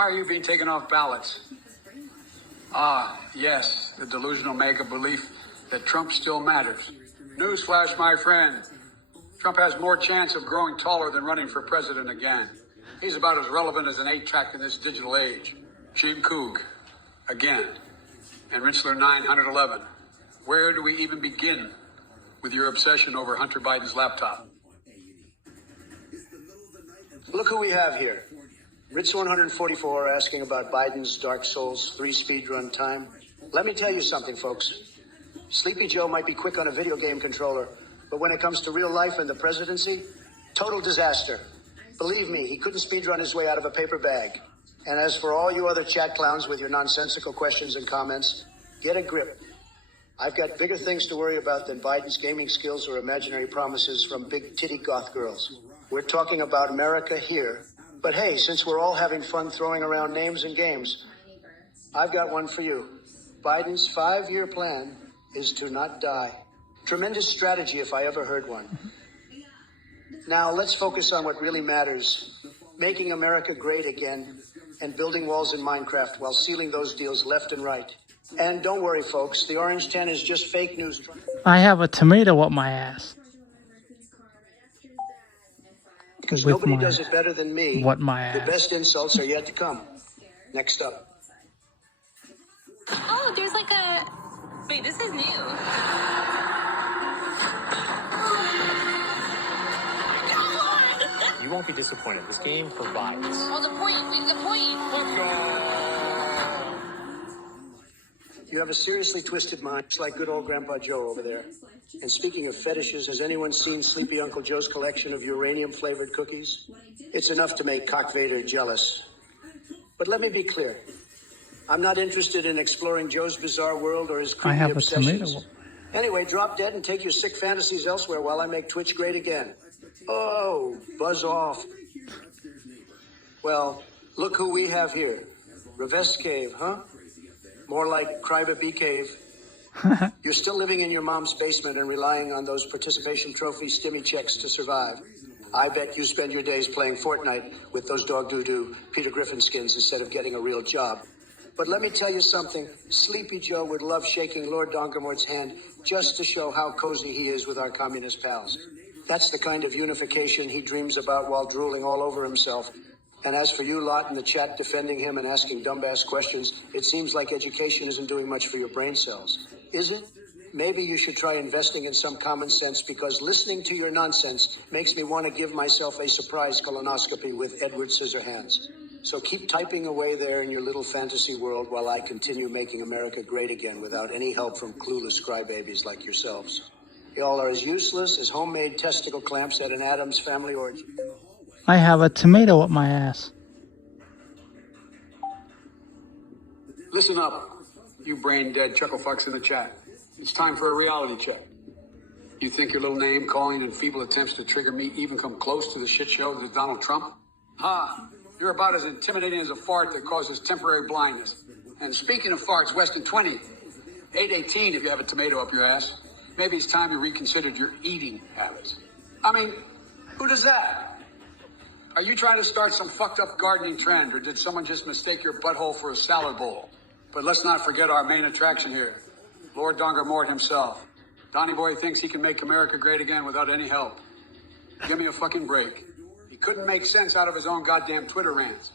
Why are you being taken off ballots? Ah, yes, the delusional mega belief that Trump still matters. Newsflash, my friend. Trump has more chance of growing taller than running for president again. He's about as relevant as an 8-track in this digital age. Jim Coog, again. And Rinsler 911. Where do we even begin with your obsession over Hunter Biden's laptop? Look who we have here. Ritz 144 asking about Biden's Dark Souls 3 speedrun time. Let me tell you something, folks. Sleepy Joe might be quick on a video game controller, but when it comes to real life and the presidency, total disaster. Believe me, he couldn't speedrun his way out of a paper bag. And as for all you other chat clowns with your nonsensical questions and comments, get a grip. I've got bigger things to worry about than Biden's gaming skills or imaginary promises from big titty goth girls. We're talking about America here. But hey, since we're all having fun throwing around names and games, I've got one for you. Biden's 5-year plan is to not die. Tremendous strategy if I ever heard one. Now let's focus on what really matters. Making America great again and building walls in Minecraft while sealing those deals left and right. And don't worry, folks, the Orange 10 is just fake news. I have a tomato up my ass. Because nobody does it better than me. What my ass. The best insults are yet to come. Next up. Oh, there's like a... Wait, this is new. You won't be disappointed. This game provides. Oh, the point. You have a seriously twisted mind, just like good old Grandpa Joe over there. And speaking of fetishes, has anyone seen Sleepy Uncle Joe's collection of uranium-flavored cookies? It's enough to make Cock Vader jealous. But let me be clear. I'm not interested in exploring Joe's bizarre world or his creepy obsessions. Tomato. Anyway, drop dead and take your sick fantasies elsewhere while I make Twitch great again. Oh, buzz off. Well, look who we have here. Revest Cave, huh? More like Crybaby Cave. You're still living in your mom's basement and relying on those participation trophy stimmy checks to survive. I bet you spend your days playing Fortnite with those dog doo-doo Peter Griffin skins instead of getting a real job. But let me tell you something. Sleepy Joe would love shaking Lord Donkermort's hand just to show how cozy he is with our communist pals. That's the kind of unification he dreams about while drooling all over himself. And as for you lot in the chat defending him and asking dumbass questions, it seems like education isn't doing much for your brain cells. Is it? Maybe you should try investing in some common sense, because listening to your nonsense makes me want to give myself a surprise colonoscopy with Edward Scissorhands. So keep typing away there in your little fantasy world while I continue making America great again without any help from clueless crybabies like yourselves. Y'all are as useless as homemade testicle clamps at an Addams family orgy. I have a tomato up my ass. Listen up, you brain-dead chucklefucks in the chat. It's time for a reality check. You think your little name-calling and feeble attempts to trigger me even come close to the shit show that's Donald Trump? Ha! You're about as intimidating as a fart that causes temporary blindness. And speaking of farts, Weston 20, 818 if you have a tomato up your ass. Maybe it's time you reconsidered your eating habits. I mean, who does that? Are you trying to start some fucked up gardening trend, or did someone just mistake your butthole for a salad bowl? But let's not forget our main attraction here, Lord Donkermort himself. Donny Boy thinks he can make America great again without any help. Give me a fucking break. He couldn't make sense out of his own goddamn Twitter rants.